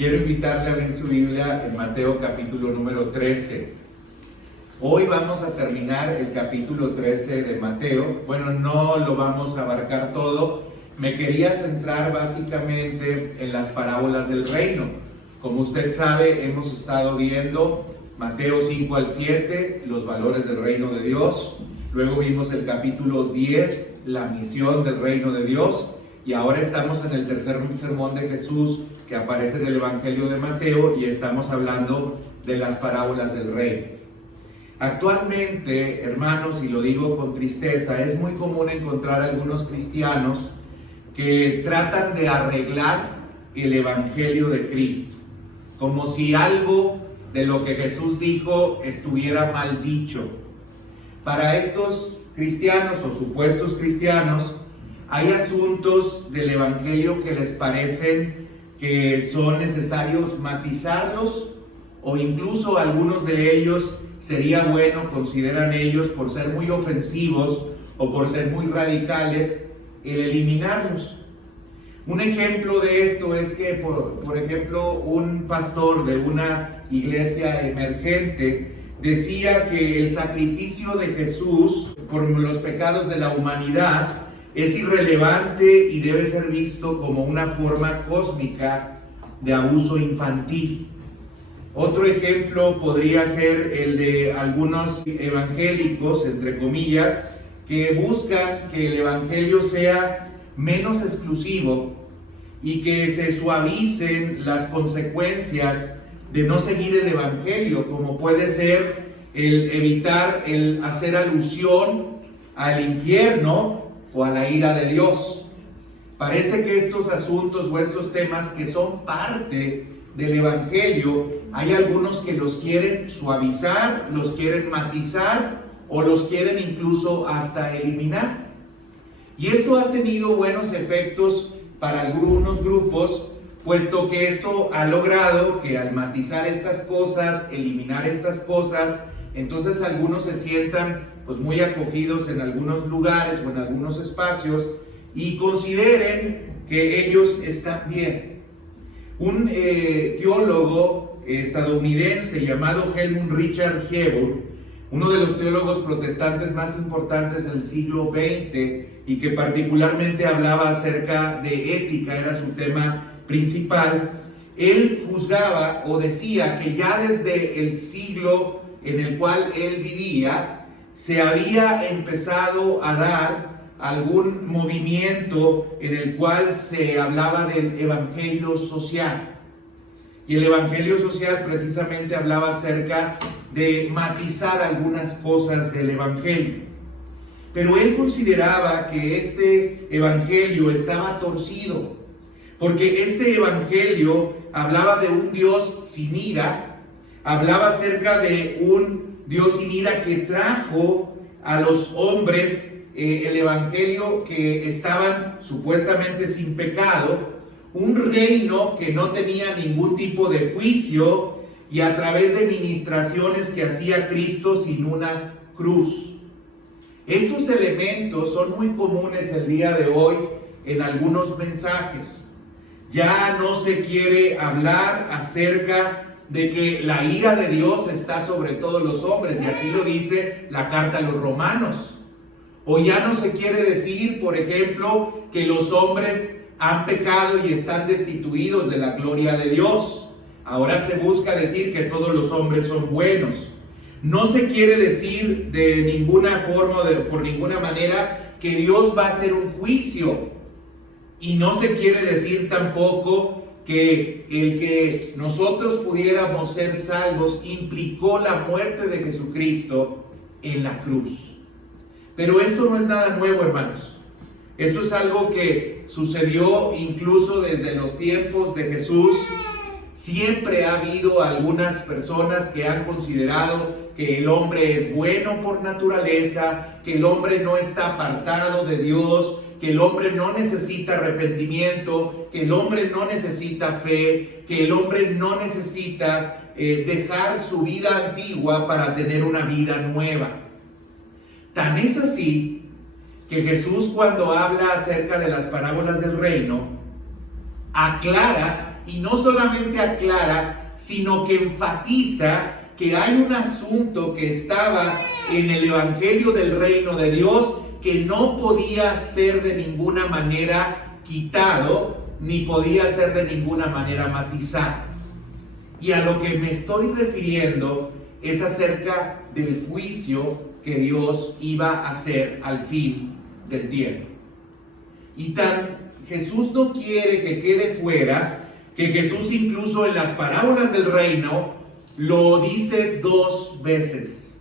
Quiero invitarle a abrir su Biblia en Mateo capítulo número 13. Hoy vamos a terminar el capítulo 13 de Mateo. Bueno, no lo vamos a abarcar todo. Me quería centrar básicamente en las parábolas del reino. Como usted sabe, hemos estado viendo Mateo 5 al 7, los valores del reino de Dios. Luego vimos el capítulo 10, la misión del reino de Dios. Y ahora estamos en el tercer sermón de Jesús que aparece en el Evangelio de Mateo y estamos hablando de las parábolas del reino. Actualmente, hermanos, y lo digo con tristeza, es muy común encontrar algunos cristianos que tratan de arreglar el Evangelio de Cristo, como si algo de lo que Jesús dijo estuviera mal dicho. Para estos cristianos o supuestos cristianos, hay asuntos del Evangelio que les parecen que son necesarios matizarlos, o incluso algunos de ellos sería bueno, consideran ellos, por ser muy ofensivos o por ser muy radicales, el eliminarlos. Un ejemplo de esto es que, por ejemplo, un pastor de una iglesia emergente decía que el sacrificio de Jesús por los pecados de la humanidad es irrelevante y debe ser visto como una forma cósmica de abuso infantil. Otro ejemplo podría ser el de algunos evangélicos, entre comillas, que buscan que el evangelio sea menos exclusivo y que se suavicen las consecuencias de no seguir el evangelio, como puede ser el evitar el hacer alusión al infierno o a la ira de Dios. Parece que estos asuntos o estos temas que son parte del evangelio, hay algunos que los quieren suavizar, los quieren matizar o los quieren incluso hasta eliminar. Y esto ha tenido buenos efectos para algunos grupos, puesto que esto ha logrado que al matizar estas cosas, eliminar estas cosas, entonces algunos se sientan pues muy acogidos en algunos lugares o en algunos espacios y consideren que ellos están bien. Un teólogo estadounidense llamado Helmut Richard Hegel, uno de los teólogos protestantes más importantes del siglo XX y que particularmente hablaba acerca de ética, era su tema principal, él juzgaba o decía que ya desde el siglo en el cual él vivía, se había empezado a dar algún movimiento en el cual se hablaba del evangelio social. Y el evangelio social precisamente hablaba acerca de matizar algunas cosas del evangelio. Pero él consideraba que este evangelio estaba torcido, porque este evangelio hablaba de un Dios sin ira, hablaba acerca de un Dios sin ira que trajo a los hombres el evangelio que estaban supuestamente sin pecado, un reino que no tenía ningún tipo de juicio y a través de ministraciones que hacía Cristo sin una cruz. Estos elementos son muy comunes el día de hoy en algunos mensajes. Ya no se quiere hablar acerca de que la ira de Dios está sobre todos los hombres, y así lo dice la carta a los romanos. O ya no se quiere decir, por ejemplo, que los hombres han pecado y están destituidos de la gloria de Dios. Ahora se busca decir que todos los hombres son buenos. No se quiere decir de ninguna forma, por ninguna manera, que Dios va a hacer un juicio. Y no se quiere decir tampoco que el que nosotros pudiéramos ser salvos implicó la muerte de Jesucristo en la cruz. Pero esto no es nada nuevo, hermanos. Esto es algo que sucedió incluso desde los tiempos de Jesús. Siempre ha habido algunas personas que han considerado que el hombre es bueno por naturaleza, que el hombre no está apartado de Dios, que el hombre no necesita arrepentimiento, que el hombre no necesita fe, que el hombre no necesita dejar su vida antigua para tener una vida nueva. Tan es así que Jesús, cuando habla acerca de las parábolas del reino, aclara y no solamente aclara, sino que enfatiza que hay un asunto que estaba en el evangelio del reino de Dios que no podía ser de ninguna manera quitado, ni podía ser de ninguna manera matizado. Y a lo que me estoy refiriendo es acerca del juicio que Dios iba a hacer al fin del tiempo. Y Jesús no quiere que quede fuera que Jesús incluso en las parábolas del reino lo dice 2 veces.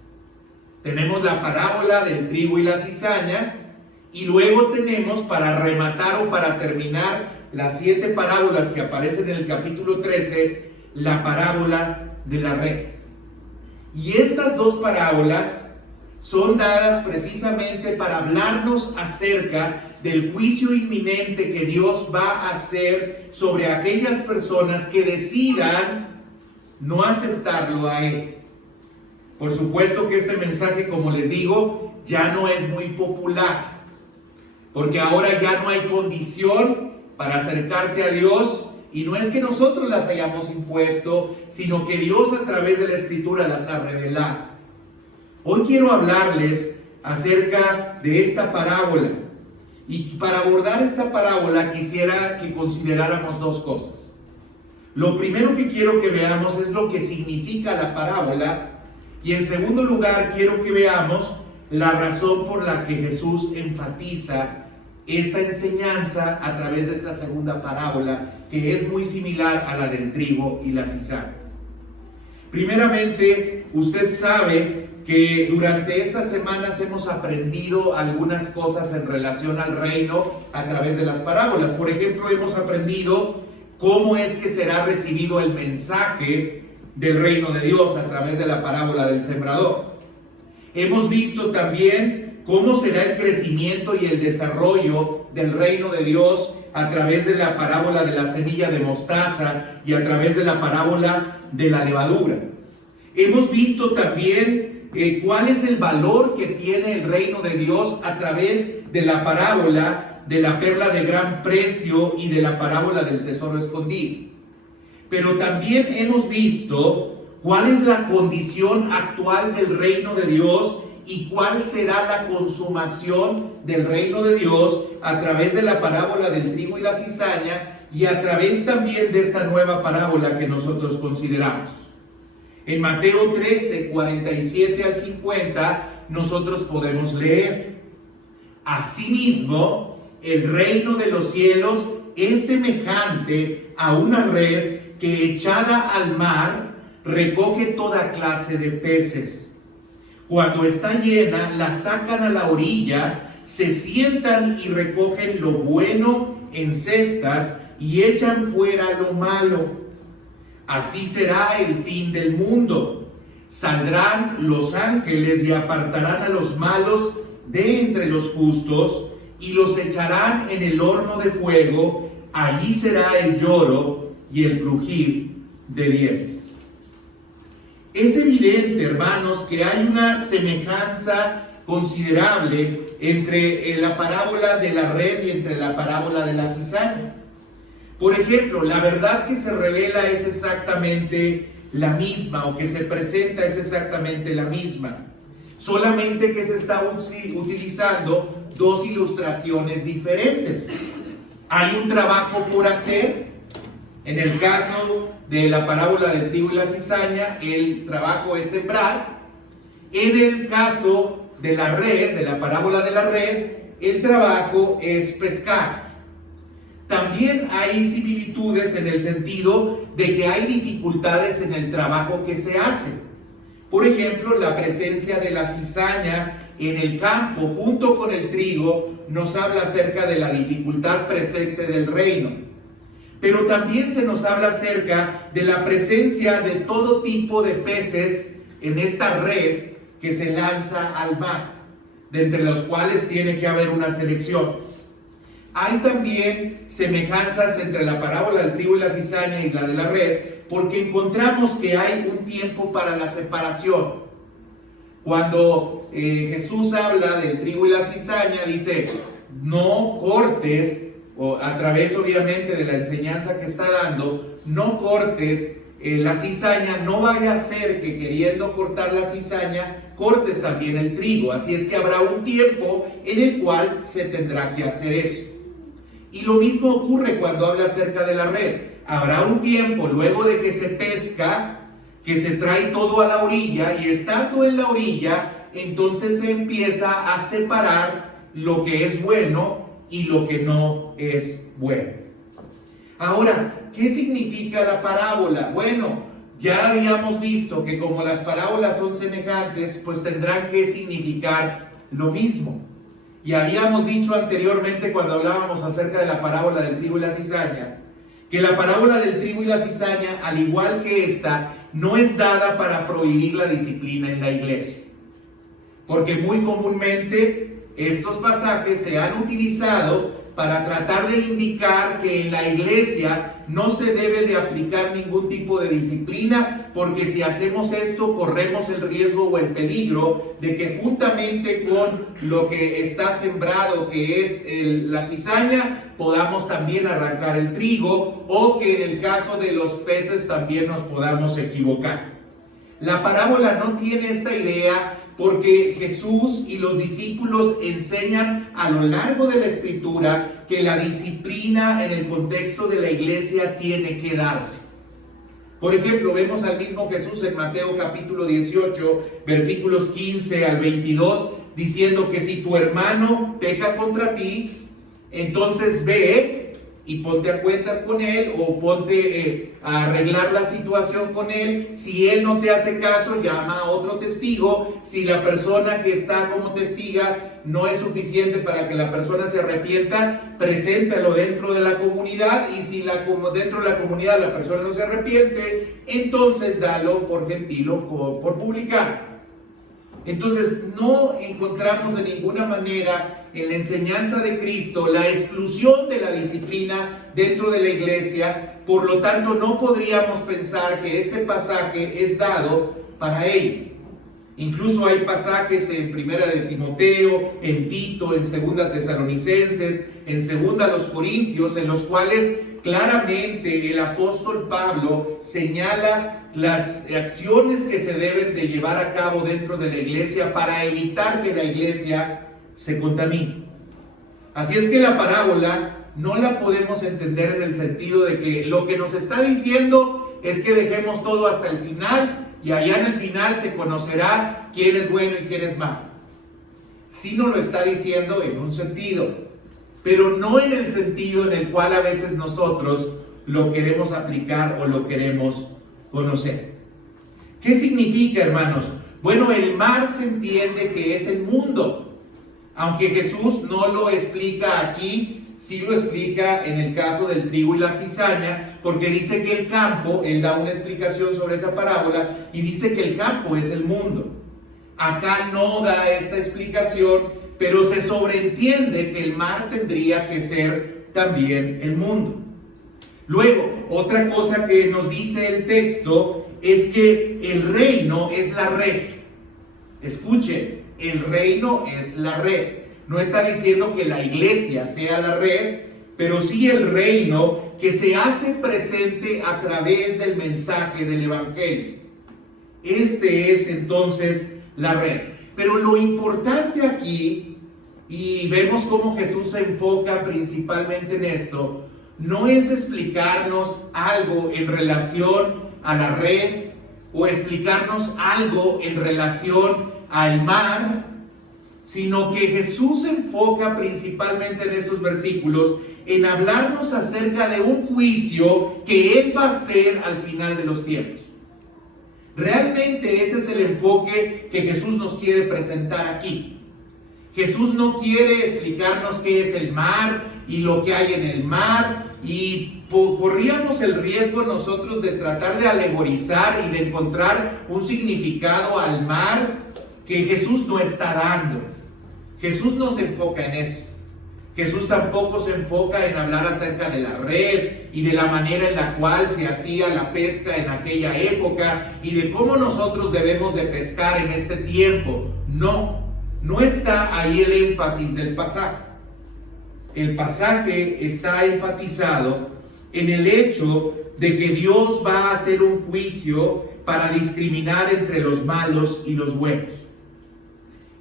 Tenemos la parábola del trigo y la cizaña, y luego tenemos, para rematar o para terminar las 7 parábolas que aparecen en el capítulo 13, la parábola de la red. Y estas 2 parábolas son dadas precisamente para hablarnos acerca del juicio inminente que Dios va a hacer sobre aquellas personas que decidan no aceptarlo a Él. Por supuesto que este mensaje, como les digo, ya no es muy popular, porque ahora ya no hay condición para acercarte a Dios, y no es que nosotros las hayamos impuesto, sino que Dios a través de la Escritura las ha revelado. Hoy quiero hablarles acerca de esta parábola, y para abordar esta parábola quisiera que consideráramos 2 cosas. Lo primero que quiero que veamos es lo que significa la parábola, y en segundo lugar quiero que veamos la razón por la que Jesús enfatiza esta enseñanza a través de esta segunda parábola, que es muy similar a la del trigo y la cizaña. Primeramente, usted sabe que durante estas semanas hemos aprendido algunas cosas en relación al reino a través de las parábolas. Por ejemplo, hemos aprendido cómo es que será recibido el mensaje del reino de Dios a través de la parábola del sembrador. Hemos visto también cómo será el crecimiento y el desarrollo del reino de Dios a través de la parábola de la semilla de mostaza y a través de la parábola de la levadura. Hemos visto también cuál es el valor que tiene el reino de Dios a través de la parábola de la perla de gran precio y de la parábola del tesoro escondido. Pero también hemos visto cuál es la condición actual del reino de Dios y cuál será la consumación del reino de Dios a través de la parábola del trigo y la cizaña, y a través también de esta nueva parábola que nosotros consideramos. En Mateo 13, 47 al 50, nosotros podemos leer: asimismo, el reino de los cielos es semejante a una red que, echada al mar, recoge toda clase de peces. Cuando está llena, la sacan a la orilla, se sientan y recogen lo bueno en cestas y echan fuera lo malo. Así será el fin del mundo. Saldrán los ángeles y apartarán a los malos de entre los justos y los echarán en el horno de fuego. Allí será el lloro y el crujir de dientes. Es evidente, hermanos, que hay una semejanza considerable entre la parábola de la red y entre la parábola de la cizaña. Por ejemplo, la verdad que se revela es exactamente la misma, o que se presenta es exactamente la misma, solamente que se está utilizando 2 ilustraciones diferentes. Hay un trabajo por hacer. En el caso de la parábola del trigo y la cizaña, el trabajo es sembrar. En el caso de la red, de la parábola de la red, el trabajo es pescar. También hay similitudes en el sentido de que hay dificultades en el trabajo que se hace. Por ejemplo, la presencia de la cizaña en el campo junto con el trigo nos habla acerca de la dificultad presente del reino. Pero también se nos habla acerca de la presencia de todo tipo de peces en esta red que se lanza al mar, de entre los cuales tiene que haber una selección. Hay también semejanzas entre la parábola del trigo y la cizaña y la de la red, porque encontramos que hay un tiempo para la separación. Cuando Jesús habla del trigo y la cizaña, dice: no cortes o a través obviamente de la enseñanza que está dando, no cortes la cizaña, no vaya a ser que queriendo cortar la cizaña, cortes también el trigo. Así es que habrá un tiempo en el cual se tendrá que hacer eso. Y lo mismo ocurre cuando habla acerca de la red. Habrá un tiempo luego de que se pesca, que se trae todo a la orilla, y estando en la orilla, entonces se empieza a separar lo que es bueno y lo que no es bueno. Ahora, ¿qué significa la parábola? Bueno, ya habíamos visto que como las parábolas son semejantes, pues tendrán que significar lo mismo. Y habíamos dicho anteriormente cuando hablábamos acerca de la parábola del trigo y la cizaña, que la parábola del trigo y la cizaña, al igual que esta, no es dada para prohibir la disciplina en la iglesia. Porque muy comúnmente estos pasajes se han utilizado para tratar de indicar que en la iglesia no se debe de aplicar ningún tipo de disciplina, porque si hacemos esto corremos el riesgo o el peligro de que juntamente con lo que está sembrado, que es la cizaña, podamos también arrancar el trigo, o que en el caso de los peces también nos podamos equivocar. La parábola no tiene esta idea, porque Jesús y los discípulos enseñan a lo largo de la Escritura que la disciplina en el contexto de la iglesia tiene que darse. Por ejemplo, vemos al mismo Jesús en Mateo capítulo 18, versículos 15 al 22, diciendo que si tu hermano peca contra ti, entonces ve y ponte a cuentas con él, o ponte a arreglar la situación con él. Si él no te hace caso, llama a otro testigo. Si la persona que está como testiga no es suficiente para que la persona se arrepienta, preséntalo dentro de la comunidad. Y si dentro de la comunidad la persona no se arrepiente, entonces dalo por gentil o por publicar. Entonces no encontramos de ninguna manera en la enseñanza de Cristo la exclusión de la disciplina dentro de la iglesia. Por lo tanto, no podríamos pensar que este pasaje es dado para ello. Incluso hay pasajes en Primera de Timoteo, en Tito, en Segunda Tesalonicenses, en Segunda los Corintios, en los cuales claramente el apóstol Pablo señala las acciones que se deben de llevar a cabo dentro de la iglesia para evitar que la iglesia se contamine. Así es que la parábola no la podemos entender en el sentido de que lo que nos está diciendo es que dejemos todo hasta el final, y allá en el final se conocerá quién es bueno y quién es malo. Sí nos lo está diciendo en un sentido, pero no en el sentido en el cual a veces nosotros lo queremos aplicar o lo queremos conocer. ¿Qué significa, hermanos? Bueno, el mar se entiende que es el mundo, aunque Jesús no lo explica aquí. Sí lo explica en el caso del trigo y la cizaña, porque dice que el campo, él da una explicación sobre esa parábola y dice que el campo es el mundo. Acá no da esta explicación, pero se sobreentiende que el mar tendría que ser también el mundo. Luego, otra cosa que nos dice el texto es que el reino es la red. Escuchen, el reino es la red. No está diciendo que la iglesia sea la red, pero sí el reino que se hace presente a través del mensaje del evangelio. Este es entonces la red. Pero lo importante aquí, y vemos cómo Jesús se enfoca principalmente en esto, no es explicarnos algo en relación a la red o explicarnos algo en relación al mar, sino que Jesús se enfoca principalmente en estos versículos en hablarnos acerca de un juicio que Él va a hacer al final de los tiempos. Realmente ese es el enfoque que Jesús nos quiere presentar aquí. Jesús no quiere explicarnos qué es el mar y lo que hay en el mar, y corríamos el riesgo nosotros de tratar de alegorizar y de encontrar un significado al mar que Jesús no está dando. Jesús no se enfoca en eso. Jesús tampoco se enfoca en hablar acerca de la red y de la manera en la cual se hacía la pesca en aquella época y de cómo nosotros debemos de pescar en este tiempo. No está ahí el énfasis del pasaje. el pasaje está enfatizado en el hecho de que Dios va a hacer un juicio para discriminar entre los malos y los buenos.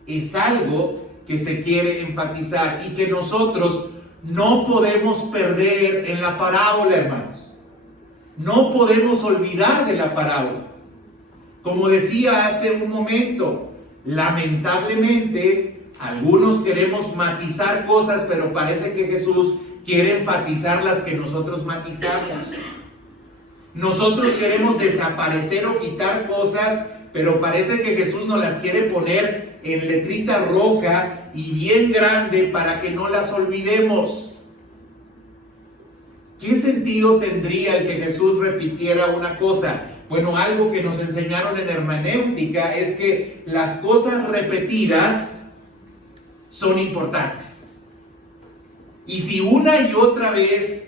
Es algo que se quiere enfatizar y que nosotros no podemos perder en la parábola, hermanos. No podemos olvidar de la parábola. Como decía hace un momento, lamentablemente algunos queremos matizar cosas, pero parece que Jesús quiere enfatizar las que nosotros matizamos. Nosotros queremos desaparecer o quitar cosas, pero parece que Jesús nos las quiere poner en letrita roja y bien grande para que no las olvidemos. ¿Qué sentido tendría el que Jesús repitiera una cosa? Bueno, algo que nos enseñaron en hermenéutica es que las cosas repetidas son importantes. Y si una y otra vez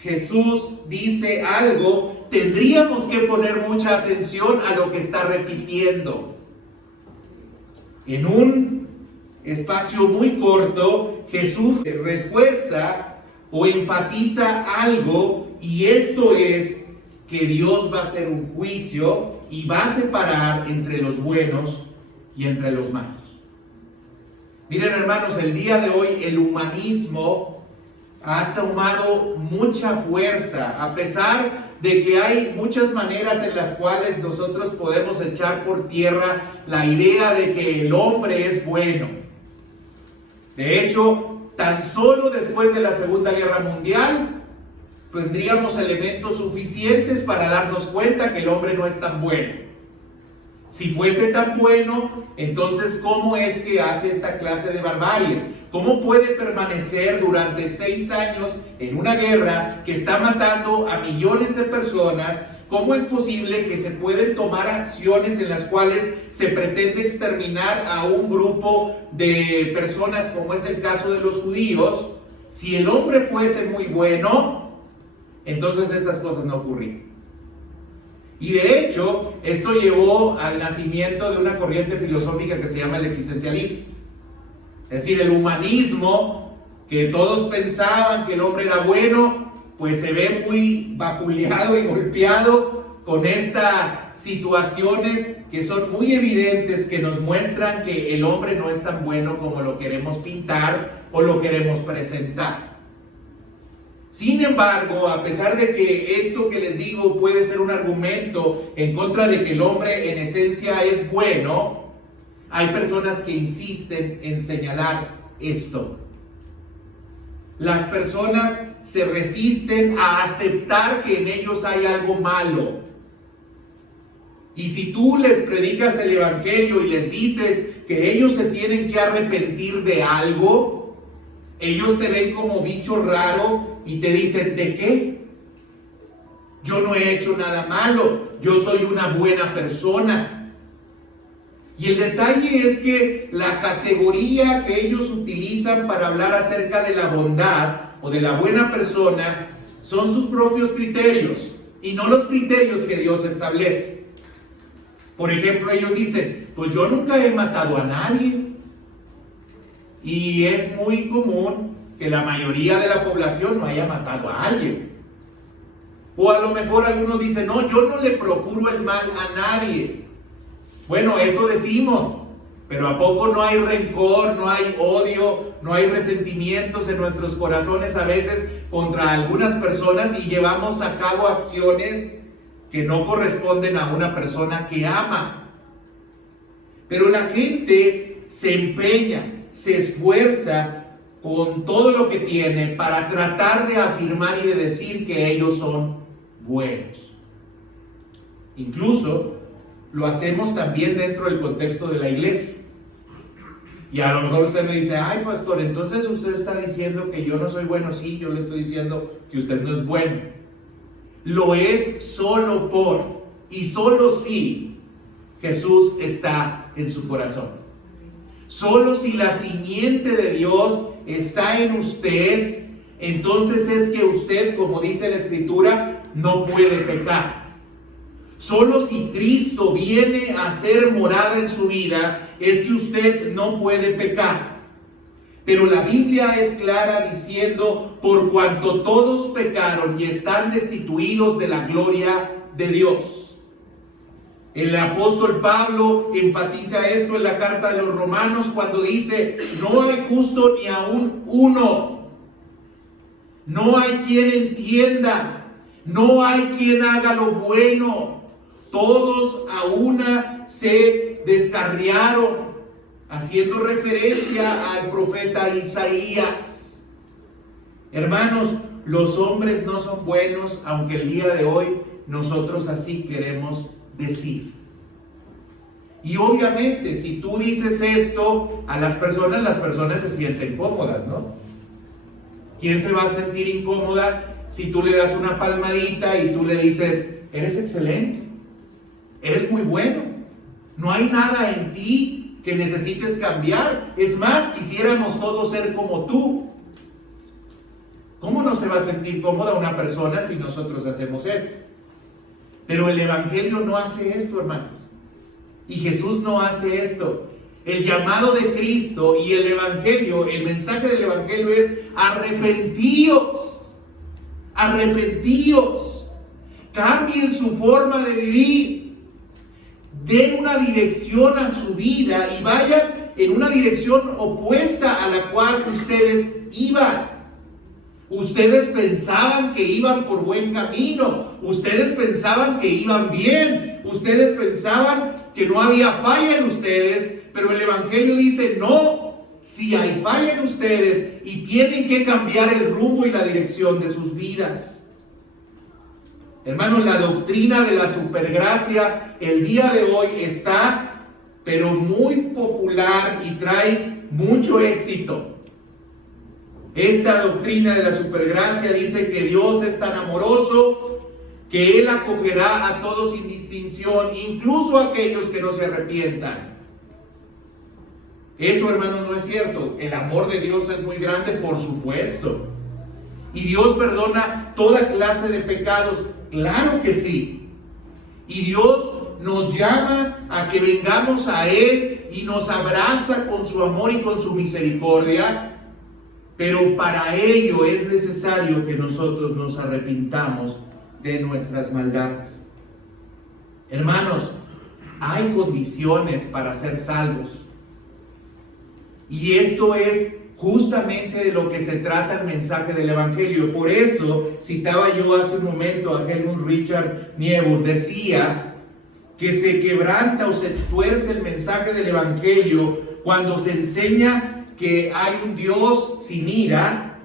Jesús dice algo, tendríamos que poner mucha atención a lo que está repitiendo. En un espacio muy corto, Jesús refuerza o enfatiza algo, y esto es que Dios va a hacer un juicio y va a separar entre los buenos y entre los malos. Miren, hermanos, el día de hoy el humanismo ha tomado mucha fuerza, a pesar de que hay muchas maneras en las cuales nosotros podemos echar por tierra la idea de que el hombre es bueno. De hecho, tan solo después de la Segunda Guerra Mundial tendríamos elementos suficientes para darnos cuenta que el hombre no es tan bueno. Si fuese tan bueno, entonces ¿cómo es que hace esta clase de barbaries? ¿Cómo puede permanecer durante 6 años en una guerra que está matando a millones de personas? ¿Cómo es posible que se pueden tomar acciones en las cuales se pretende exterminar a un grupo de personas, como es el caso de los judíos? Si el hombre fuese muy bueno, entonces estas cosas no ocurrían. Y de hecho, esto llevó al nacimiento de una corriente filosófica que se llama el existencialismo. Es decir, el humanismo, que todos pensaban que el hombre era bueno, pues se ve muy vapuleado y golpeado con estas situaciones que son muy evidentes, que nos muestran que el hombre no es tan bueno como lo queremos pintar o lo queremos presentar. Sin embargo, a pesar de que esto que les digo puede ser un argumento en contra de que el hombre en esencia es bueno, hay personas que insisten en señalar esto. Las personas se resisten a aceptar que en ellos hay algo malo. Y si tú les predicas el evangelio y les dices que ellos se tienen que arrepentir de algo, ellos te ven como bicho raro y te dicen, ¿de qué? Yo no he hecho nada malo, yo soy una buena persona. Y el detalle es que la categoría que ellos utilizan para hablar acerca de la bondad o de la buena persona son sus propios criterios y no los criterios que Dios establece. Por ejemplo, ellos dicen, pues yo nunca he matado a nadie. Y es muy común que la mayoría de la población no haya matado a alguien. O a lo mejor algunos dicen, no, yo no le procuro el mal a nadie. Bueno, eso decimos, pero ¿a poco no hay rencor, no hay odio, no hay resentimientos en nuestros corazones a veces contra algunas personas y llevamos a cabo acciones que no corresponden a una persona que ama? Pero la gente se empeña, se esfuerza con todo lo que tiene para tratar de afirmar y de decir que ellos son buenos. Incluso lo hacemos también dentro del contexto de la iglesia. Y a lo mejor usted me dice, ay pastor, entonces usted está diciendo que yo no soy bueno. Sí, yo le estoy diciendo que usted no es bueno. Lo es solo por y solo si Jesús está en su corazón. Solo si la simiente de Dios está en usted, entonces es que usted, como dice la Escritura, no puede pecar. Solo si Cristo viene a ser morada en su vida, es que usted no puede pecar. Pero la Biblia es clara diciendo, por cuanto todos pecaron y están destituidos de la gloria de Dios. El apóstol Pablo enfatiza esto en la carta de los Romanos cuando dice, no hay justo ni aún uno. No hay quien entienda, no hay quien haga lo bueno. Todos a una se descarriaron, haciendo referencia al profeta Isaías. Hermanos, los hombres no son buenos, aunque el día de hoy nosotros así queremos decir. Y obviamente, si tú dices esto a las personas se sienten cómodas, ¿no? ¿Quién se va a sentir incómoda si tú le das una palmadita y tú le dices, eres excelente, eres muy bueno, no hay nada en ti que necesites cambiar, es más, quisiéramos todos ser como tú? ¿Cómo no se va a sentir cómoda una persona si nosotros hacemos esto? Pero el Evangelio no hace esto, hermano. Y Jesús no hace esto. El llamado de Cristo y el Evangelio, el mensaje del Evangelio es arrepentíos, arrepentíos, cambien su forma de vivir, den una dirección a su vida y vayan en una dirección opuesta a la cual ustedes iban. Ustedes pensaban que iban por buen camino, ustedes pensaban que iban bien, ustedes pensaban que no había falla en ustedes, pero el Evangelio dice, no, si hay falla en ustedes y tienen que cambiar el rumbo y la dirección de sus vidas. Hermanos, la doctrina de la supergracia el día de hoy está, pero muy popular y trae mucho éxito. Esta doctrina de la supergracia dice que Dios es tan amoroso que Él acogerá a todos sin distinción, incluso a aquellos que no se arrepientan. Eso, hermanos, no es cierto. El amor de Dios es muy grande, por supuesto. Y Dios perdona toda clase de pecados, claro que sí. Y Dios nos llama a que vengamos a Él y nos abraza con su amor y con su misericordia. Pero para ello es necesario que nosotros nos arrepintamos de nuestras maldades. Hermanos, hay condiciones para ser salvos. Y esto es justamente de lo que se trata el mensaje del Evangelio. Por eso citaba yo hace un momento a Helmut Richard Niebuhr. Decía que se quebranta o se tuerce el mensaje del Evangelio cuando se enseña que hay un Dios sin ira,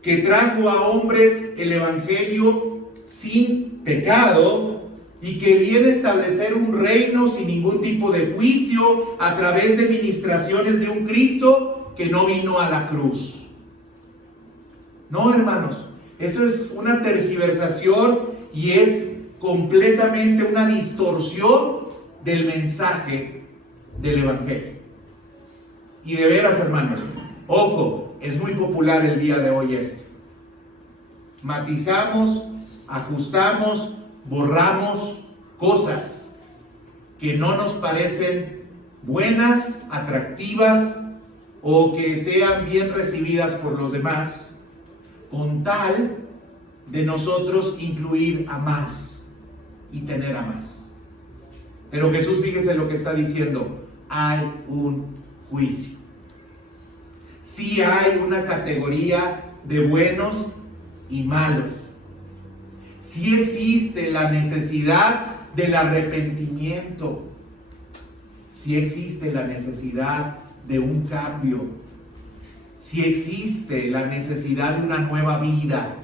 que trajo a hombres el Evangelio sin pecado y que viene a establecer un reino sin ningún tipo de juicio a través de ministraciones de un Cristo que no vino a la cruz. No, hermanos, eso es una tergiversación y es completamente una distorsión del mensaje del Evangelio. Y de veras, hermanos, ojo, es muy popular el día de hoy esto. Matizamos, ajustamos, borramos cosas que no nos parecen buenas, atractivas o que sean bien recibidas por los demás, con tal de nosotros incluir a más y tener a más. Pero Jesús, fíjese lo que está diciendo, hay un juicio. Sí hay una categoría de buenos y malos. Sí existe la necesidad del arrepentimiento. Sí existe la necesidad de un cambio. Sí existe la necesidad de una nueva vida.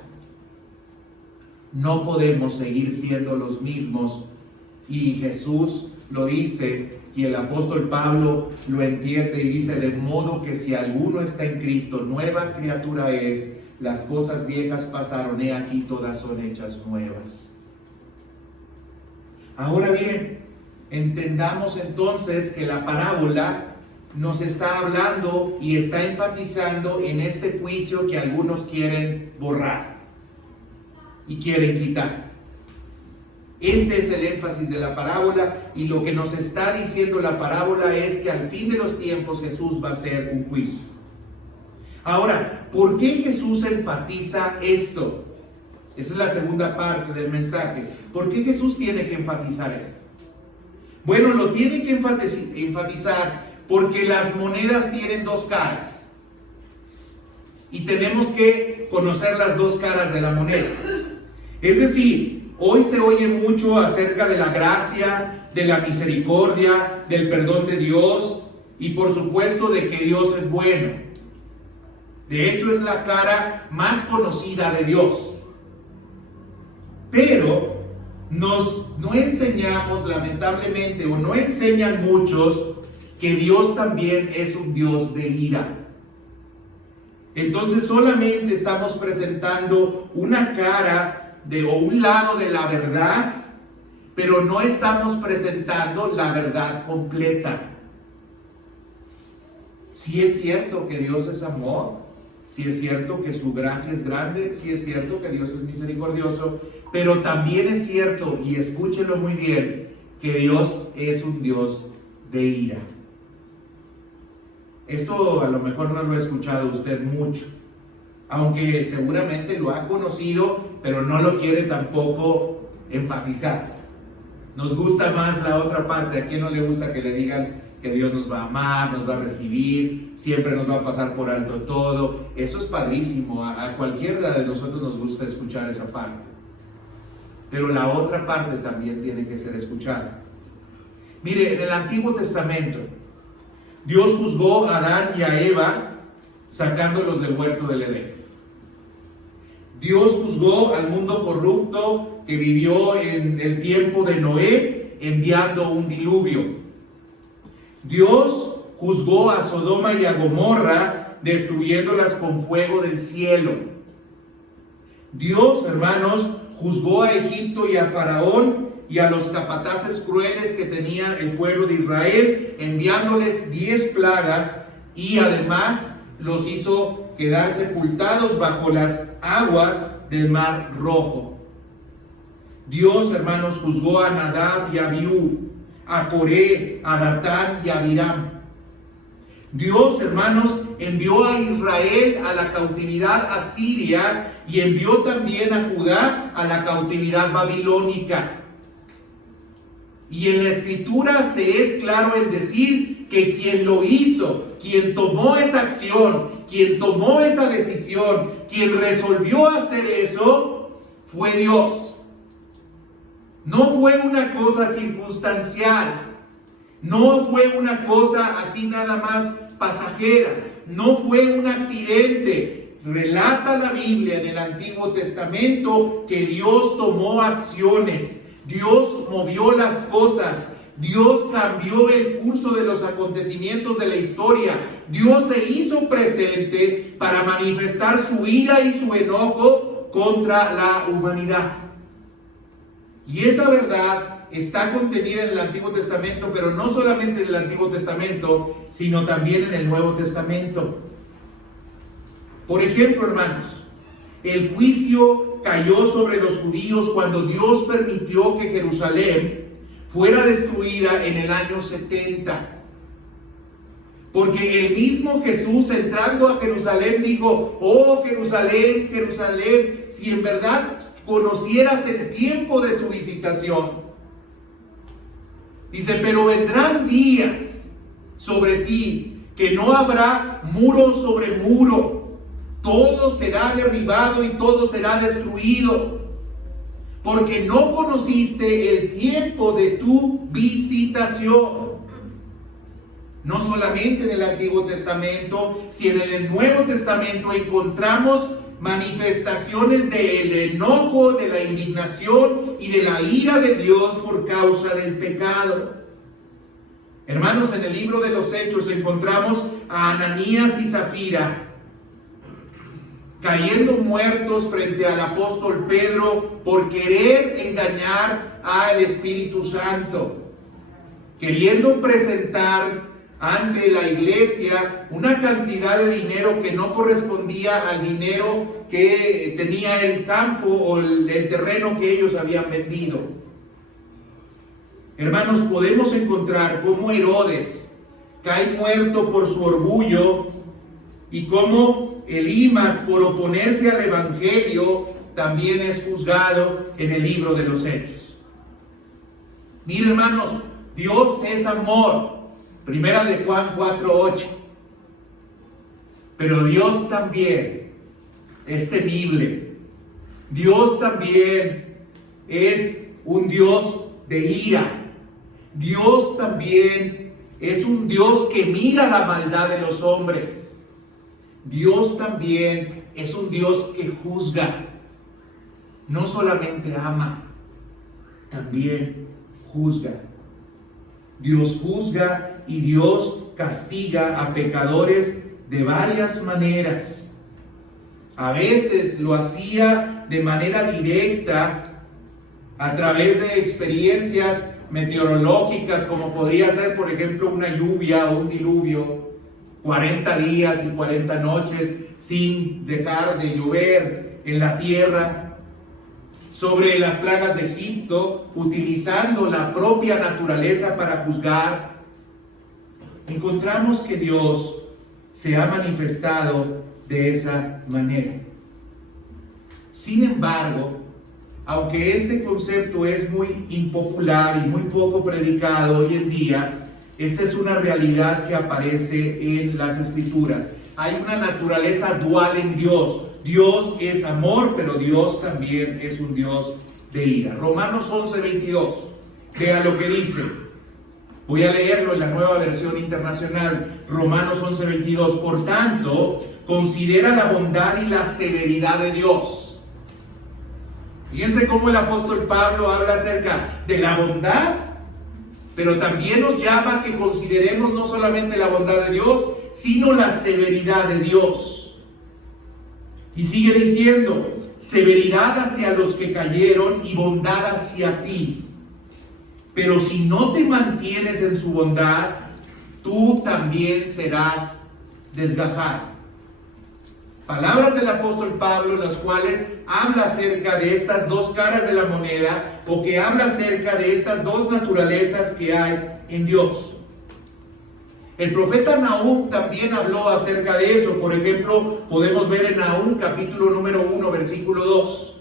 No podemos seguir siendo los mismos. Y Jesús lo dice, y el apóstol Pablo lo entiende y dice, de modo que si alguno está en Cristo, nueva criatura es, las cosas viejas pasaron, he aquí todas son hechas nuevas. Ahora bien, entendamos entonces que la parábola nos está hablando y está enfatizando en este juicio que algunos quieren borrar y quieren quitar. Este es el énfasis de la parábola, y lo que nos está diciendo la parábola es que al fin de los tiempos Jesús va a hacer un juicio. Ahora, ¿por qué Jesús enfatiza esto? Esa es la segunda parte del mensaje. ¿Por qué Jesús tiene que enfatizar esto? Bueno, lo tiene que enfatizar porque las monedas tienen dos caras. Y tenemos que conocer las dos caras de la moneda. Es decir, hoy se oye mucho acerca de la gracia, de la misericordia, del perdón de Dios y por supuesto de que Dios es bueno. De hecho, es la cara más conocida de Dios. Pero no enseñamos, lamentablemente, o no enseñan muchos, que Dios también es un Dios de ira. Entonces solamente estamos presentando una cara o un lado de la verdad, pero no estamos presentando la verdad completa. Sí es cierto que Dios es amor, sí es cierto que su gracia es grande, sí es cierto que Dios es misericordioso, pero también es cierto, y escúchenlo muy bien, que Dios es un Dios de ira. Esto a lo mejor no lo ha escuchado usted mucho, aunque seguramente lo ha conocido, pero no lo quiere tampoco enfatizar. Nos gusta más la otra parte. ¿A quién no le gusta que le digan que Dios nos va a amar, nos va a recibir, siempre nos va a pasar por alto todo? Eso es padrísimo, a cualquiera de nosotros nos gusta escuchar esa parte. Pero la otra parte también tiene que ser escuchada. Mire, en el Antiguo Testamento, Dios juzgó a Adán y a Eva sacándolos del huerto del Edén. Dios juzgó al mundo corrupto que vivió en el tiempo de Noé, enviando un diluvio. Dios juzgó a Sodoma y a Gomorra, destruyéndolas con fuego del cielo. Dios, hermanos, juzgó a Egipto y a Faraón y a los capataces crueles que tenía el pueblo de Israel, enviándoles 10 plagas y además los hizo quedar sepultados bajo las aguas del Mar Rojo. Dios, hermanos, juzgó a Nadab y a Abiú, a Coré, a Datán y a Abiram. Dios, hermanos, envió a Israel a la cautividad asiria y envió también a Judá a la cautividad babilónica. Y en la Escritura se es claro en decir que quien lo hizo, quien tomó esa acción, quien tomó esa decisión, quien resolvió hacer eso, fue Dios. No fue una cosa circunstancial, no fue una cosa así nada más pasajera, no fue un accidente. Relata la Biblia en el Antiguo Testamento que Dios tomó acciones, Dios movió las cosas, Dios cambió el curso de los acontecimientos de la historia. Dios se hizo presente para manifestar su ira y su enojo contra la humanidad. Y esa verdad está contenida en el Antiguo Testamento, pero no solamente en el Antiguo Testamento, sino también en el Nuevo Testamento. Por ejemplo, hermanos, el juicio cayó sobre los judíos cuando Dios permitió que Jerusalén fuera destruida en el año 70. Porque el mismo Jesús, entrando a Jerusalén, dijo: oh Jerusalén, Jerusalén, si en verdad conocieras el tiempo de tu visitación. Dice: pero vendrán días sobre ti que no habrá muro sobre muro. Todo será derribado y todo será destruido, porque no conociste el tiempo de tu visitación. No solamente en el Antiguo Testamento, sino en el Nuevo Testamento encontramos manifestaciones del enojo, de la indignación y de la ira de Dios por causa del pecado. Hermanos, en el libro de los Hechos encontramos a Ananías y Zafira cayendo muertos frente al apóstol Pedro por querer engañar al Espíritu Santo, queriendo presentar ante la iglesia una cantidad de dinero que no correspondía al dinero que tenía el campo o el terreno que ellos habían vendido. Hermanos, podemos encontrar cómo Herodes cae muerto por su orgullo y cómo Elimas por oponerse al Evangelio también es juzgado en el libro de los Hechos. Miren, hermanos, Dios es amor. Primera de Juan 4:8. Pero Dios también es temible. Dios también es un Dios de ira. Dios también es un Dios que mira la maldad de los hombres. Dios también es un Dios que juzga. No solamente ama, también juzga. Dios juzga y Dios castiga a pecadores de varias maneras. A veces lo hacía de manera directa a través de experiencias meteorológicas, como podría ser, por ejemplo, una lluvia o un diluvio, 40 días y 40 noches sin dejar de llover en la tierra. Sobre las plagas de Egipto, utilizando la propia naturaleza para juzgar. Encontramos que Dios se ha manifestado de esa manera. Sin embargo, aunque este concepto es muy impopular y muy poco predicado hoy en día, esta es una realidad que aparece en las Escrituras. Hay una naturaleza dual en Dios. Dios es amor, pero Dios también es un Dios de ira. Romanos 11:22. Vea lo que dice. Voy a leerlo en la Nueva Versión Internacional. Romanos 11:22. Por tanto, considera la bondad y la severidad de Dios. Fíjense cómo el apóstol Pablo habla acerca de la bondad, pero también nos llama a que consideremos no solamente la bondad de Dios, sino la severidad de Dios. Y sigue diciendo, severidad hacia los que cayeron y bondad hacia ti. Pero si no te mantienes en su bondad, tú también serás desgajado. Palabras del apóstol Pablo, en las cuales habla acerca de estas dos caras de la moneda, o que habla acerca de estas dos naturalezas que hay en Dios. El profeta Nahum también habló acerca de eso. Por ejemplo, podemos ver en Nahum capítulo número 1, versículo 2.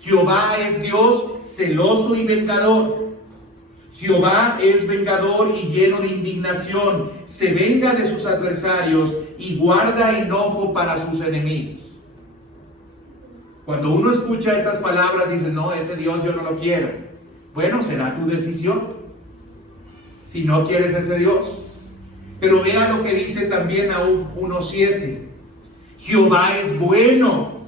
Jehová es Dios celoso y vengador. Jehová es vengador y lleno de indignación. Se venga de sus adversarios y guarda enojo para sus enemigos. Cuando uno escucha estas palabras, dice, no, ese Dios yo no lo quiero. Bueno, será tu decisión. Si no quieres ese Dios. Pero vea lo que dice también Nahum 1:7. Jehová es bueno,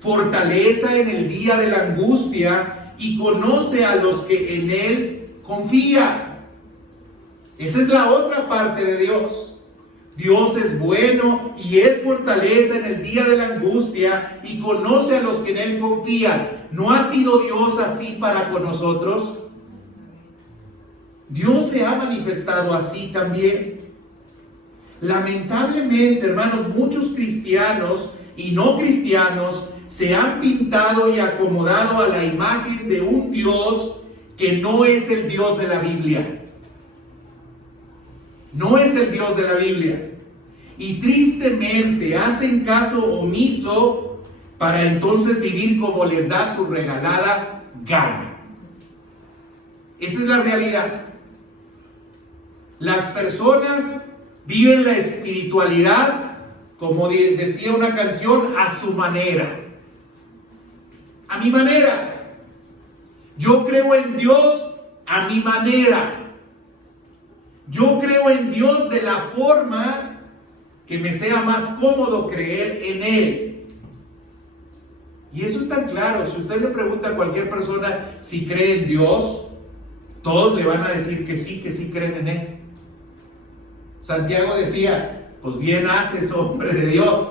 fortaleza en el día de la angustia y conoce a los que en él confían. Esa es la otra parte de Dios. Dios es bueno y es fortaleza en el día de la angustia y conoce a los que en él confían. ¿No ha sido Dios así para con nosotros? Dios se ha manifestado así también. Lamentablemente, hermanos, muchos cristianos y no cristianos se han pintado y acomodado a la imagen de un Dios que no es el Dios de la Biblia. No es el Dios de la Biblia. Y tristemente hacen caso omiso para entonces vivir como les da su regalada gana. Esa es la realidad. Las personas viven la espiritualidad, como decía una canción, a su manera. A mi manera. Yo creo en Dios a mi manera. Yo creo en Dios de la forma que me sea más cómodo creer en Él. Y eso es tan claro. Si usted le pregunta a cualquier persona si cree en Dios, todos le van a decir que sí creen en Él. Santiago decía, pues bien haces, hombre de Dios,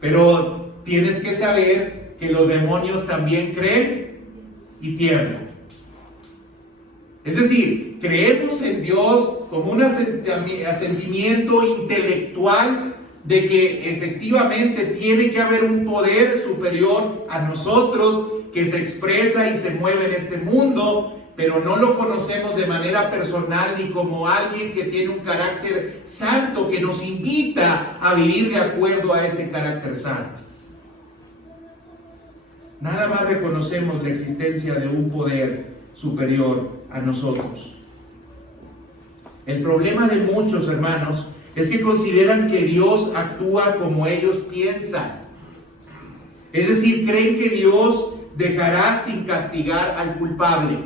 pero tienes que saber que los demonios también creen y tiemblan. Es decir, creemos en Dios como un asentimiento intelectual de que efectivamente tiene que haber un poder superior a nosotros que se expresa y se mueve en este mundo, pero no lo conocemos de manera personal ni como alguien que tiene un carácter santo que nos invita a vivir de acuerdo a ese carácter santo. Nada más reconocemos la existencia de un poder superior a nosotros. El problema de muchos, hermanos, es que consideran que Dios actúa como ellos piensan. Es decir, creen que Dios dejará sin castigar al culpable.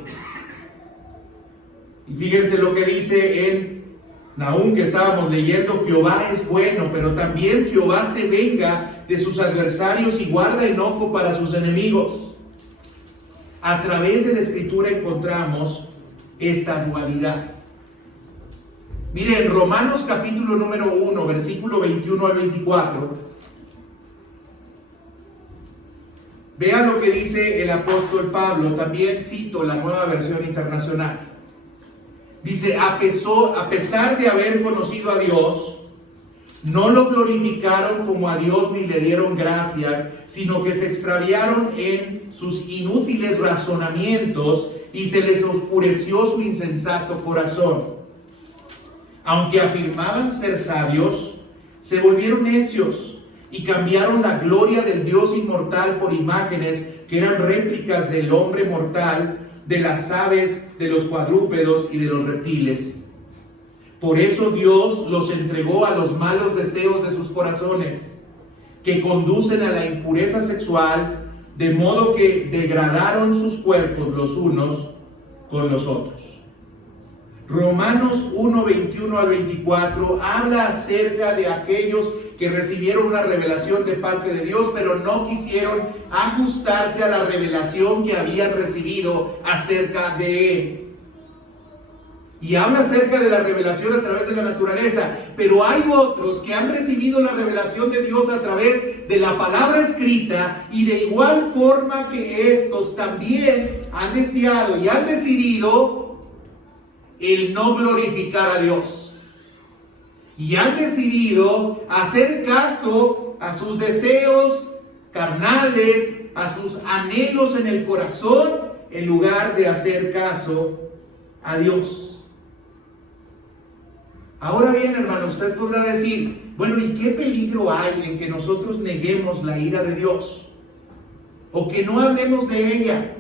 Y fíjense lo que dice en Nahum que estábamos leyendo: Jehová es bueno, pero también Jehová se venga de sus adversarios y guarda enojo para sus enemigos. A través de la Escritura encontramos esta dualidad. Mire, en Romanos capítulo número 1, versículo 21 al 24, vea lo que dice el apóstol Pablo. También cito la Nueva Versión Internacional. Dice: a pesar de haber conocido a Dios, no lo glorificaron como a Dios ni le dieron gracias, sino que se extraviaron en sus inútiles razonamientos y se les oscureció su insensato corazón. Aunque afirmaban ser sabios, se volvieron necios y cambiaron la gloria del Dios inmortal por imágenes que eran réplicas del hombre mortal, de las aves, de los cuadrúpedos y de los reptiles. Por eso Dios los entregó a los malos deseos de sus corazones, que conducen a la impureza sexual, de modo que degradaron sus cuerpos los unos con los otros. Romanos 1, 21 al 24 habla acerca de aquellos que recibieron una revelación de parte de Dios, pero no quisieron ajustarse a la revelación que habían recibido acerca de Él. Y habla acerca de la revelación a través de la naturaleza, pero hay otros que han recibido la revelación de Dios a través de la palabra escrita, y de igual forma que estos también han deseado y han decidido el no glorificar a Dios. Y han decidido hacer caso a sus deseos carnales, a sus anhelos en el corazón, en lugar de hacer caso a Dios. Ahora bien, hermano, usted podrá decir: bueno, ¿y qué peligro hay en que nosotros neguemos la ira de Dios? O que no hablemos de ella.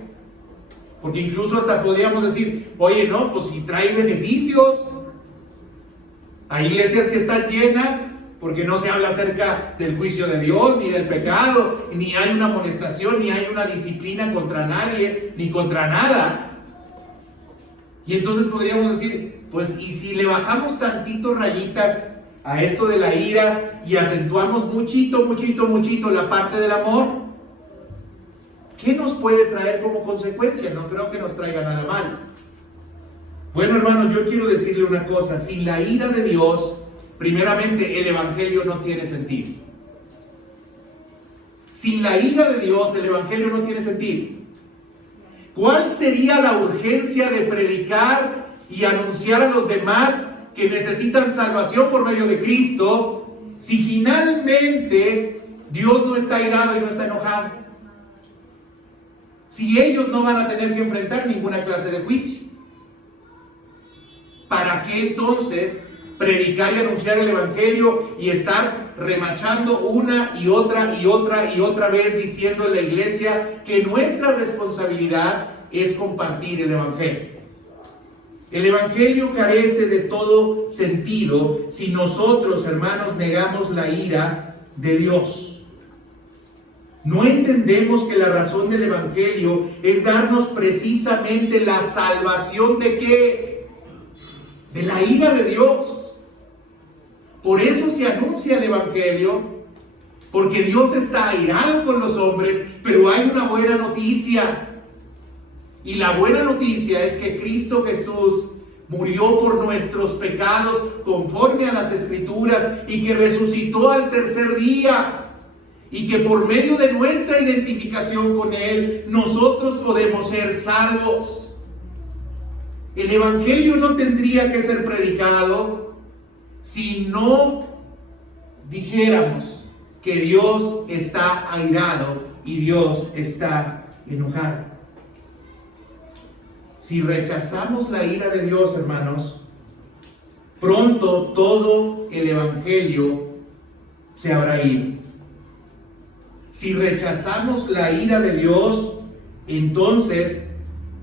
Porque incluso hasta podríamos decir: oye, no, pues si trae beneficios. Hay iglesias que están llenas porque no se habla acerca del juicio de Dios, ni del pecado, ni hay una amonestación, ni hay una disciplina contra nadie, ni contra nada. Y entonces podríamos decir: pues, ¿y si le bajamos tantito rayitas a esto de la ira y acentuamos muchito la parte del amor? ¿Qué nos puede traer como consecuencia? No creo que nos traiga nada mal. Bueno, hermanos, yo quiero decirle una cosa: sin la ira de Dios, primeramente, el evangelio no tiene sentido. Sin la ira de Dios, el evangelio no tiene sentido. ¿Cuál sería la urgencia de predicar y anunciar a los demás que necesitan salvación por medio de Cristo, si finalmente Dios no está airado y no está enojado? Si ellos no van a tener que enfrentar ninguna clase de juicio, ¿para qué entonces predicar y anunciar el evangelio y estar remachando una y otra vez diciendo en la iglesia que nuestra responsabilidad es compartir el evangelio? El evangelio carece de todo sentido si nosotros, hermanos, negamos la ira de Dios. No entendemos que la razón del evangelio es darnos precisamente la salvación ¿de qué? De la ira de Dios. Por eso se anuncia el evangelio, porque Dios está airado con los hombres, pero hay una buena noticia. Y la buena noticia es que Cristo Jesús murió por nuestros pecados conforme a las Escrituras, y que resucitó al tercer día, y que por medio de nuestra identificación con Él nosotros podemos ser salvos. El evangelio no tendría que ser predicado si no dijéramos que Dios está airado y Dios está enojado. Si rechazamos la ira de Dios, hermanos, pronto todo el evangelio se habrá ido. Si rechazamos la ira de Dios, entonces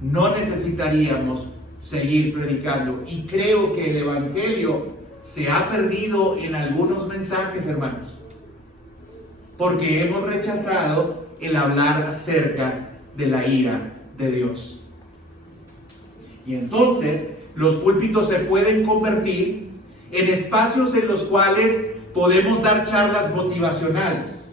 no necesitaríamos seguir predicando. Y creo que el evangelio se ha perdido en algunos mensajes, hermanos, porque hemos rechazado el hablar acerca de la ira de Dios. Y entonces los púlpitos se pueden convertir en espacios en los cuales podemos dar charlas motivacionales.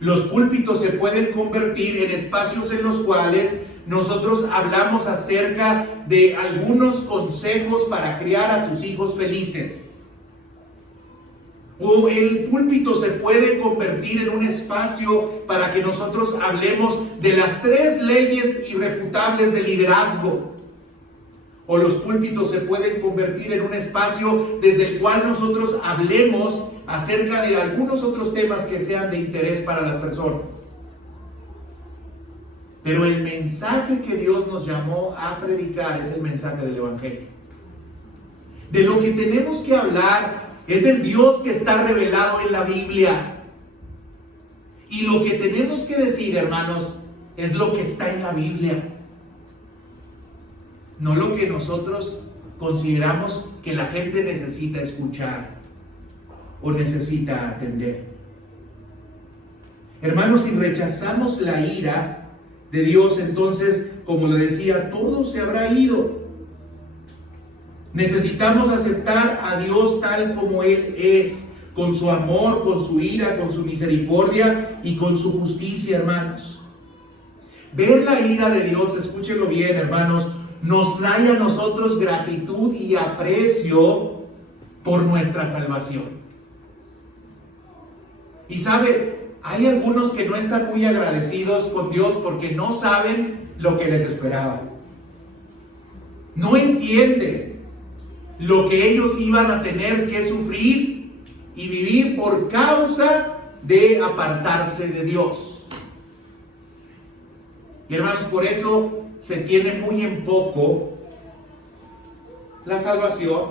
Los púlpitos se pueden convertir en espacios en los cuales nosotros hablamos acerca de algunos consejos para criar a tus hijos felices. O el púlpito se puede convertir en un espacio para que nosotros hablemos de las 3 leyes irrefutables del liderazgo. O los púlpitos se pueden convertir en un espacio desde el cual nosotros hablemos acerca de algunos otros temas que sean de interés para las personas. Pero el mensaje que Dios nos llamó a predicar es el mensaje del evangelio. De lo que tenemos que hablar es del Dios que está revelado en la Biblia. Y lo que tenemos que decir, hermanos, es lo que está en la Biblia. No lo que nosotros consideramos que la gente necesita escuchar o necesita atender. Hermanos, si rechazamos la ira de Dios, entonces, como le decía, todo se habrá ido. Necesitamos aceptar a Dios tal como Él es, con su amor, con su ira, con su misericordia y con su justicia, hermanos. Ver la ira de Dios, escúchenlo bien, hermanos, nos trae a nosotros gratitud y aprecio por nuestra salvación. Y sabe, hay algunos que no están muy agradecidos con Dios porque no saben lo que les esperaba. No entienden lo que ellos iban a tener que sufrir y vivir por causa de apartarse de Dios. Y hermanos, por eso se tiene muy en poco la salvación,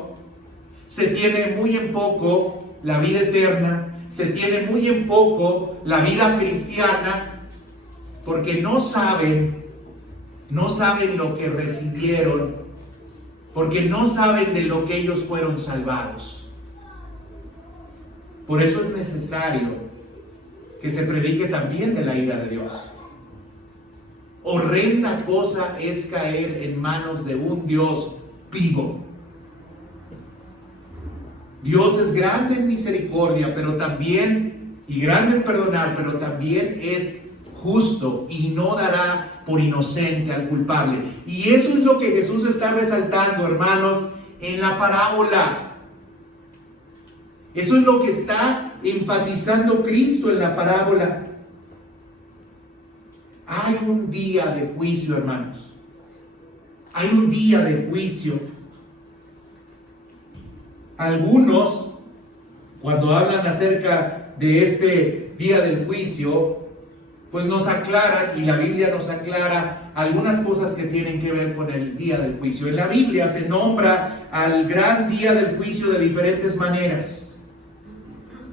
se tiene muy en poco la vida eterna, se tiene muy en poco la vida cristiana, porque no saben lo que recibieron, porque no saben de lo que ellos fueron salvados. Por eso es necesario que se predique también de la ira de Dios. Horrenda cosa es caer en manos de un Dios vivo. Dios es grande en misericordia, pero también, y grande en perdonar, pero también es justo y no dará por inocente al culpable. Y eso es lo que Jesús está resaltando, hermanos, en la parábola. Eso es lo que está enfatizando Cristo en la parábola. Hay un día de juicio, hermanos. Hay un día de juicio. Algunos, cuando hablan acerca de este día del juicio, pues nos aclaran, y la Biblia nos aclara algunas cosas que tienen que ver con el día del juicio. En la Biblia se nombra al gran día del juicio de diferentes maneras.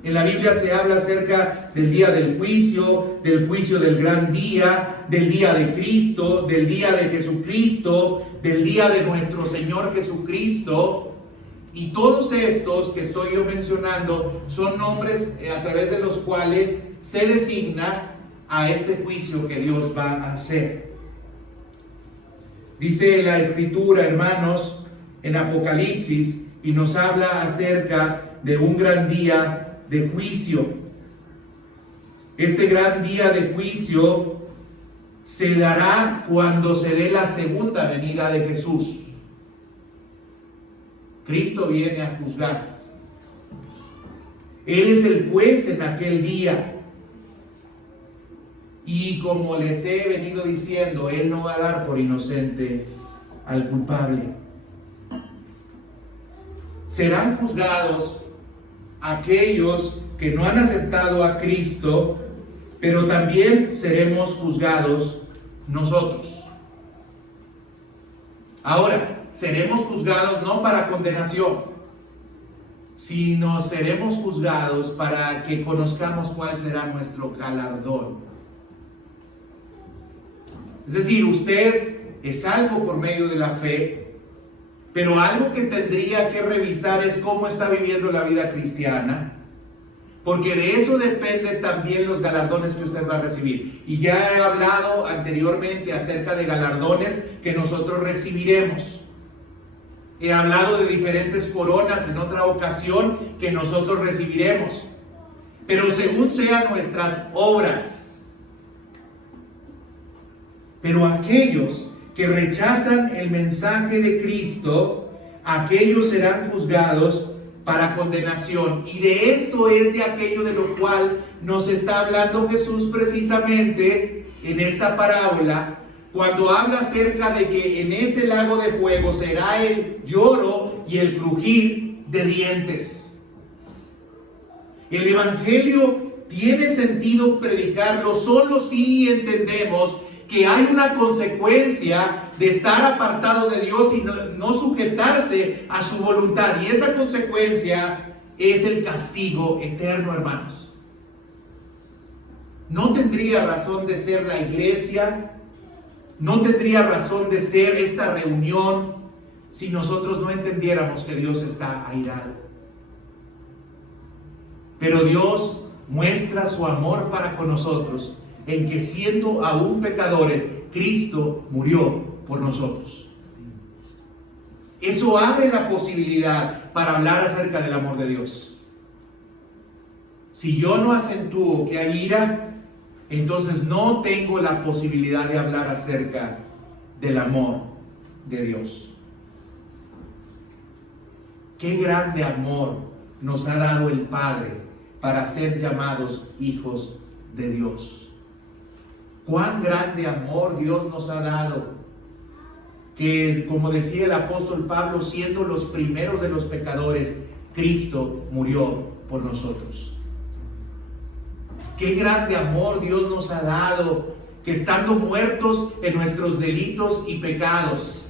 En la Biblia se habla acerca del día del juicio del gran día, del día de Cristo, del día de Jesucristo, del día de nuestro Señor Jesucristo. Y todos estos que estoy yo mencionando son nombres a través de los cuales se designa a este juicio que Dios va a hacer. Dice la Escritura, hermanos, en Apocalipsis, y nos habla acerca de un gran día de juicio. Este gran día de juicio se dará cuando se dé la segunda venida de Jesús. Cristo viene a juzgar. Él es el juez en aquel día. Y como les he venido diciendo, Él no va a dar por inocente al culpable. Serán juzgados aquellos que no han aceptado a Cristo, pero también seremos juzgados nosotros. Ahora, seremos juzgados no para condenación, sino seremos juzgados para que conozcamos cuál será nuestro galardón. Es decir, usted es salvo por medio de la fe, pero algo que tendría que revisar es cómo está viviendo la vida cristiana, porque de eso depende también los galardones que usted va a recibir. Y ya he hablado anteriormente acerca de galardones que nosotros recibiremos. He hablado de diferentes coronas en otra ocasión que nosotros recibiremos, pero según sean nuestras obras. Pero aquellos que rechazan el mensaje de Cristo, aquellos serán juzgados para condenación. Y de esto es de aquello de lo cual nos está hablando Jesús precisamente en esta parábola, cuando habla acerca de que en ese lago de fuego será el lloro y el crujir de dientes. El Evangelio tiene sentido predicarlo solo si entendemos que hay una consecuencia de estar apartado de Dios y no sujetarse a su voluntad. Y esa consecuencia es el castigo eterno, hermanos. No tendría razón de ser la iglesia, no tendría razón de ser esta reunión si nosotros no entendiéramos que Dios está airado. Pero Dios muestra su amor para con nosotros en que siendo aún pecadores, Cristo murió por nosotros. Eso abre la posibilidad para hablar acerca del amor de Dios. Si yo no acentúo que hay ira, entonces no tengo la posibilidad de hablar acerca del amor de Dios. Qué grande amor nos ha dado el Padre para ser llamados hijos de Dios. Cuán grande amor Dios nos ha dado, que como decía el apóstol Pablo, siendo los primeros de los pecadores, Cristo murió por nosotros. Qué grande amor Dios nos ha dado, que estando muertos en nuestros delitos y pecados,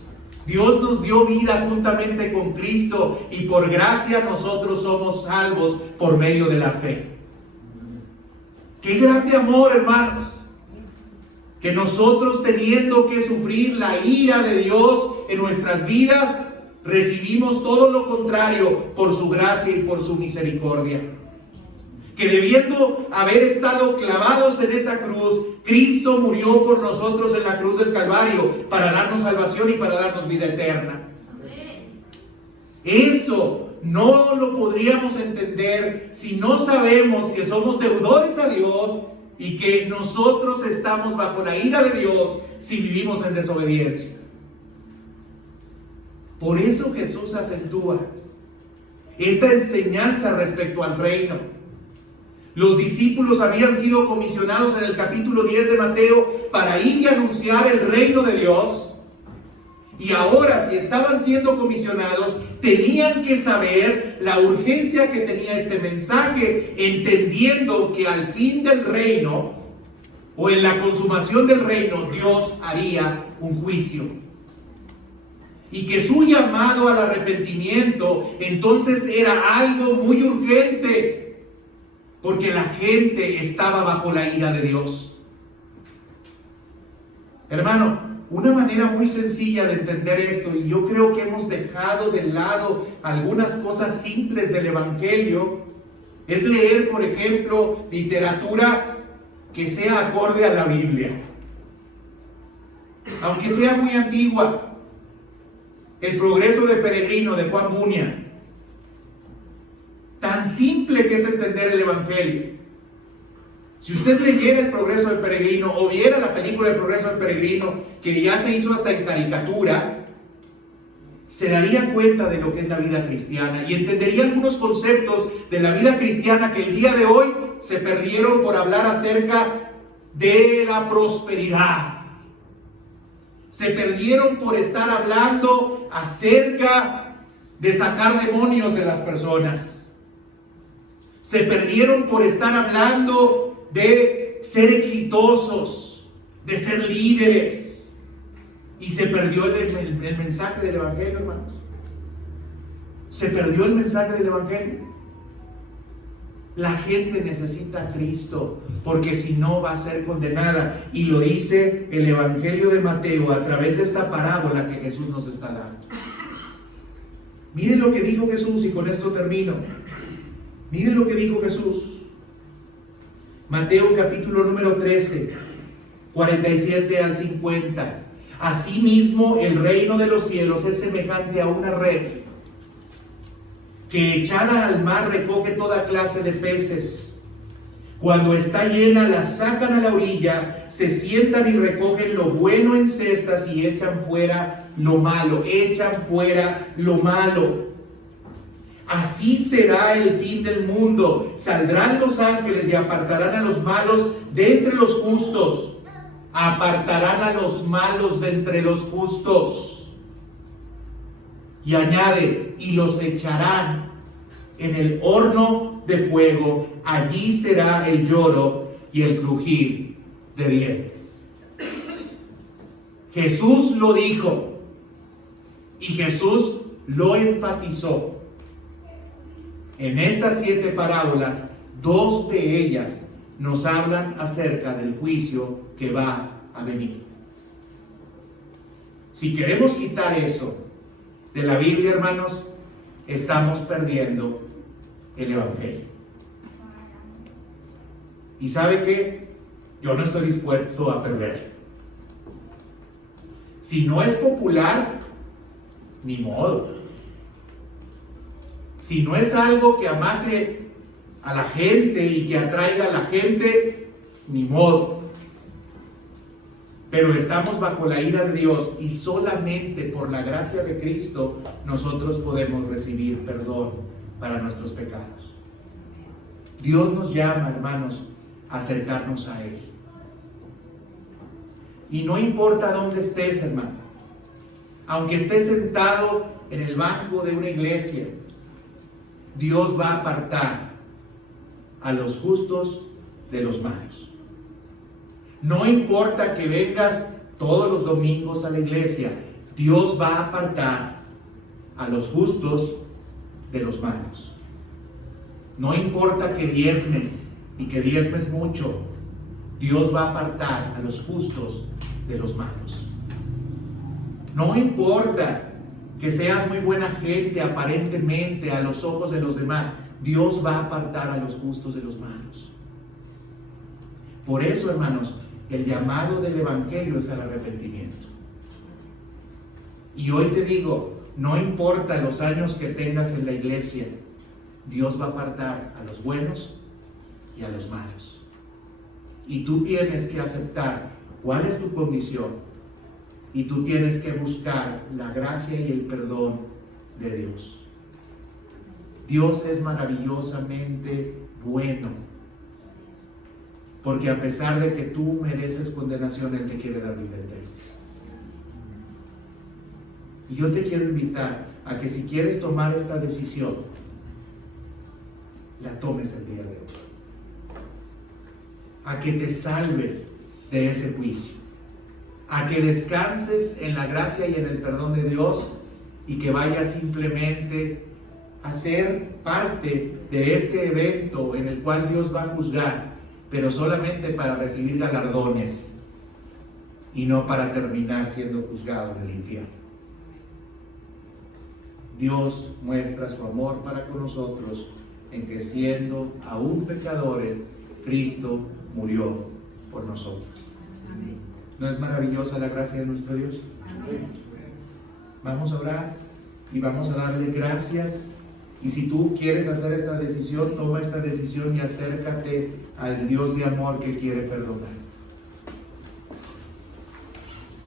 Dios nos dio vida juntamente con Cristo y por gracia nosotros somos salvos por medio de la fe. Qué grande amor, hermanos, que nosotros teniendo que sufrir la ira de Dios en nuestras vidas, recibimos todo lo contrario por su gracia y por su misericordia. Que debiendo haber estado clavados en esa cruz, Cristo murió por nosotros en la cruz del Calvario para darnos salvación y para darnos vida eterna. Eso no lo podríamos entender si no sabemos que somos deudores a Dios y que nosotros estamos bajo la ira de Dios si vivimos en desobediencia. Por eso Jesús acentúa esta enseñanza respecto al reino. Los discípulos habían sido comisionados en el capítulo 10 de Mateo para ir y anunciar el reino de Dios. Y ahora, si estaban siendo comisionados, tenían que saber la urgencia que tenía este mensaje, entendiendo que al fin del reino, o en la consumación del reino, Dios haría un juicio. Y que su llamado al arrepentimiento entonces era algo muy urgente, porque la gente estaba bajo la ira de Dios. Hermano, una manera muy sencilla de entender esto, y yo creo que hemos dejado de lado algunas cosas simples del Evangelio, es leer, por ejemplo, literatura que sea acorde a la Biblia, aunque sea muy antigua. El progreso de Peregrino de Juan Bunyan. Tan simple que es entender el Evangelio. Si usted leyera El progreso del Peregrino o viera la película El progreso del Peregrino, que ya se hizo hasta en caricatura, se daría cuenta de lo que es la vida cristiana y entendería algunos conceptos de la vida cristiana que el día de hoy se perdieron por hablar acerca de la prosperidad. Se perdieron por estar hablando acerca de sacar demonios de las personas. Se perdieron por estar hablando de ser exitosos, de ser líderes. Y se perdió el mensaje del Evangelio, hermanos. Se perdió el mensaje del Evangelio. La gente necesita a Cristo, porque si no va a ser condenada. Y lo dice el Evangelio de Mateo a través de esta parábola que Jesús nos está dando. Miren lo que dijo Jesús, y con esto termino. Miren lo que dijo Jesús. Mateo capítulo número 13, 47 al 50. Asimismo, el reino de los cielos es semejante a una red que echada al mar recoge toda clase de peces. Cuando está llena, la sacan a la orilla, se sientan y recogen lo bueno en cestas y echan fuera lo malo. Echan fuera lo malo. Así será el fin del mundo. Saldrán los ángeles y apartarán a los malos de entre los justos. Apartarán a los malos de entre los justos. Y añade, y los echarán en el horno de fuego. Allí será el lloro y el crujir de dientes. Jesús lo dijo y Jesús lo enfatizó. En estas 7 parábolas, 2 de ellas nos hablan acerca del juicio que va a venir. Si queremos quitar eso de la Biblia, hermanos, estamos perdiendo el Evangelio. ¿Y sabe qué? Yo no estoy dispuesto a perderlo. Si no es popular, ni modo. Si no es algo que amase a la gente y que atraiga a la gente, ni modo. Pero estamos bajo la ira de Dios y solamente por la gracia de Cristo nosotros podemos recibir perdón para nuestros pecados. Dios nos llama, hermanos, a acercarnos a Él. Y no importa dónde estés, hermano, aunque estés sentado en el banco de una iglesia, Dios va a apartar a los justos de los malos. No importa que vengas todos los domingos a la iglesia, Dios va a apartar a los justos de los malos. No importa que diezmes y que diezmes mucho, Dios va a apartar a los justos de los malos. No importa que seas muy buena gente aparentemente a los ojos de los demás, Dios va a apartar a los justos de los malos. Por eso, hermanos, el llamado del Evangelio es al arrepentimiento. Y hoy te digo, no importa los años que tengas en la iglesia, Dios va a apartar a los buenos y a los malos. Y tú tienes que aceptar cuál es tu condición. Y tú tienes que buscar la gracia y el perdón de Dios. Dios es maravillosamente bueno. Porque a pesar de que tú mereces condenación, Él te quiere dar vida eterna. Y yo te quiero invitar a que si quieres tomar esta decisión, la tomes el día de hoy. A que te salves de ese juicio. A que descanses en la gracia y en el perdón de Dios y que vayas simplemente a ser parte de este evento en el cual Dios va a juzgar, pero solamente para recibir galardones y no para terminar siendo juzgado en el infierno. Dios muestra su amor para con nosotros en que siendo aún pecadores, Cristo murió por nosotros. Amén. ¿No es maravillosa la gracia de nuestro Dios? Amén. Vamos a orar y vamos a darle gracias. Y si tú quieres hacer esta decisión, toma esta decisión y acércate al Dios de amor que quiere perdonar.